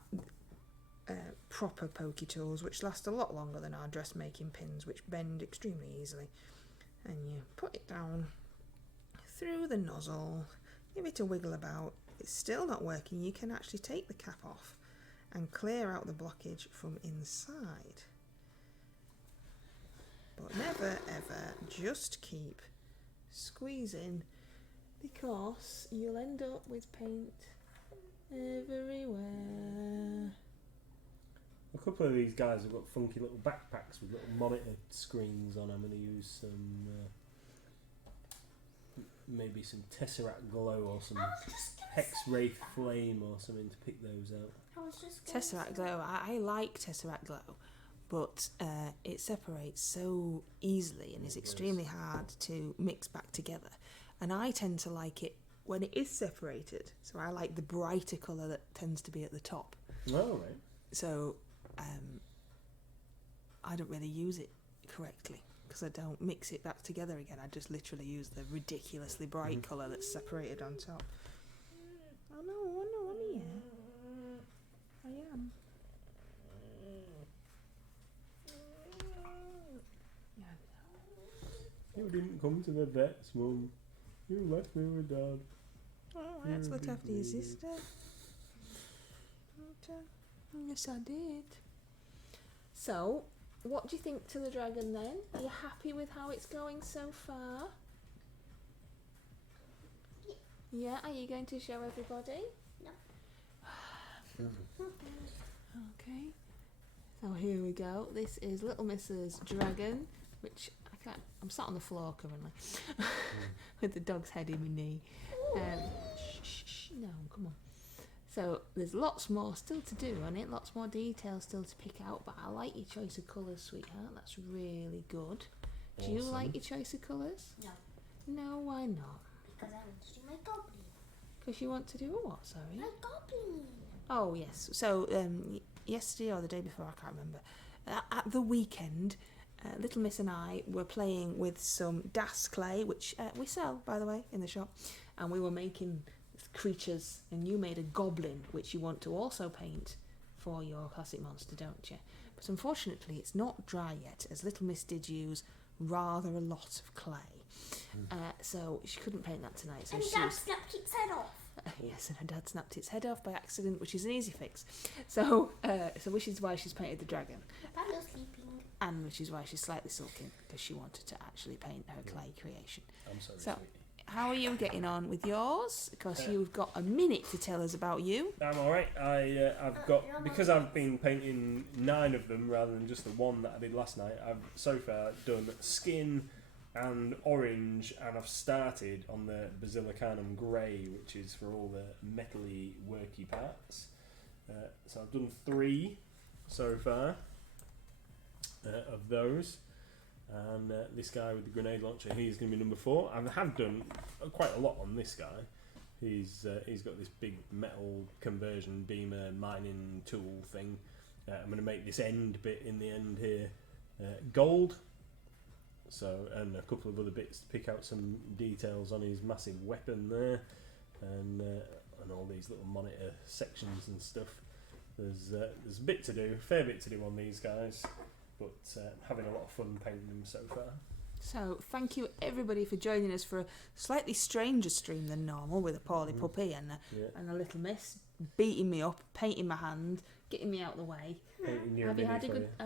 proper pokey tools which last a lot longer than our dressmaking pins, which bend extremely easily. And you put it down through the nozzle, give it a wiggle about. It's still not working. You can actually take the cap off and clear out the blockage from inside. But never ever just keep squeezing, because you'll end up with paint everywhere. A couple of these guys have got funky little backpacks with little monitor screens on them, and they use some maybe some Tesseract glow or some Hex Wraith flame or something to pick those out. I was just Tesseract glow, I like Tesseract glow, but it separates so easily and is extremely hard to mix back together. And I tend to like it when it is separated, so I like the brighter colour that tends to be at the top. Oh, right. So I don't really use it correctly because I don't mix it back together again. I just literally use the ridiculously bright colour that's separated on top. Oh no, I'm here. I am. You didn't come to the vets, Mum. You left me with Dad. Oh, I had to look after your sister. Yes, I did. So, what do you think to the dragon then? Are you happy with how it's going so far? Yeah, are you going to show everybody? No. Okay. So here we go. This is Little Mrs. Dragon, which I'm sat on the floor currently with the dog's head in my knee. Shh, no, come on. So there's lots more still to do on it, lots more details still to pick out, but I like your choice of colours, sweetheart. That's really good. Do you like your choice of colours? No. No, why not? Because I want to do my goblin. Because you want to do a what, sorry? My goblin. Oh, yes. So yesterday or the day before, I can't remember, at the weekend, Little Miss and I were playing with some Das clay, which we sell, by the way, in the shop, and we were making creatures, and you made a goblin, which you want to also paint for your classic monster, don't you? But unfortunately, it's not dry yet, as Little Miss did use rather a lot of clay. So she couldn't paint that tonight. So And Dad snapped its head off. Yes, and her dad snapped its head off by accident, which is an easy fix. So which is why she's painted the dragon. Papa's sleeping. And which is why she's slightly sulking, because she wanted to actually paint her clay creation. I'm sorry, So, sweetie. how are you getting on with yours? Because you've got a minute to tell us about you. I'm alright. I've got, because I've been painting 9 of them rather than just the one that I did last night, I've so far done skin and orange, and I've started on the Basilicanum grey, which is for all the metally worky parts. So I've done 3 so far of those. And this guy with the grenade launcher, he's going to be number 4. I have done quite a lot on this guy. He's got this big metal conversion beamer mining tool thing. I'm going to make this end bit in the end here gold. So, and a couple of other bits to pick out some details on his massive weapon there, and all these little monitor sections and stuff. There's a fair bit to do on these guys. But having a lot of fun painting them so far. So thank you everybody for joining us for a slightly stranger stream than normal with a poorly puppy and a little miss beating me up, painting my hand, getting me out of the way. Have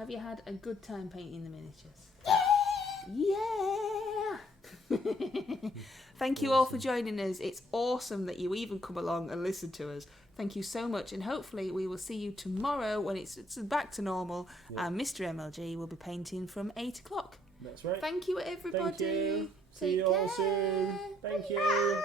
you had a good time painting the miniatures? Yeah. Thank you all for joining us. It's awesome that you even come along and listen to us. Thank you so much, and hopefully we will see you tomorrow when it's back to normal, and Mr. MLG will be painting from 8 o'clock. That's right. Thank you, everybody. Thank you. See you all soon. Thank you.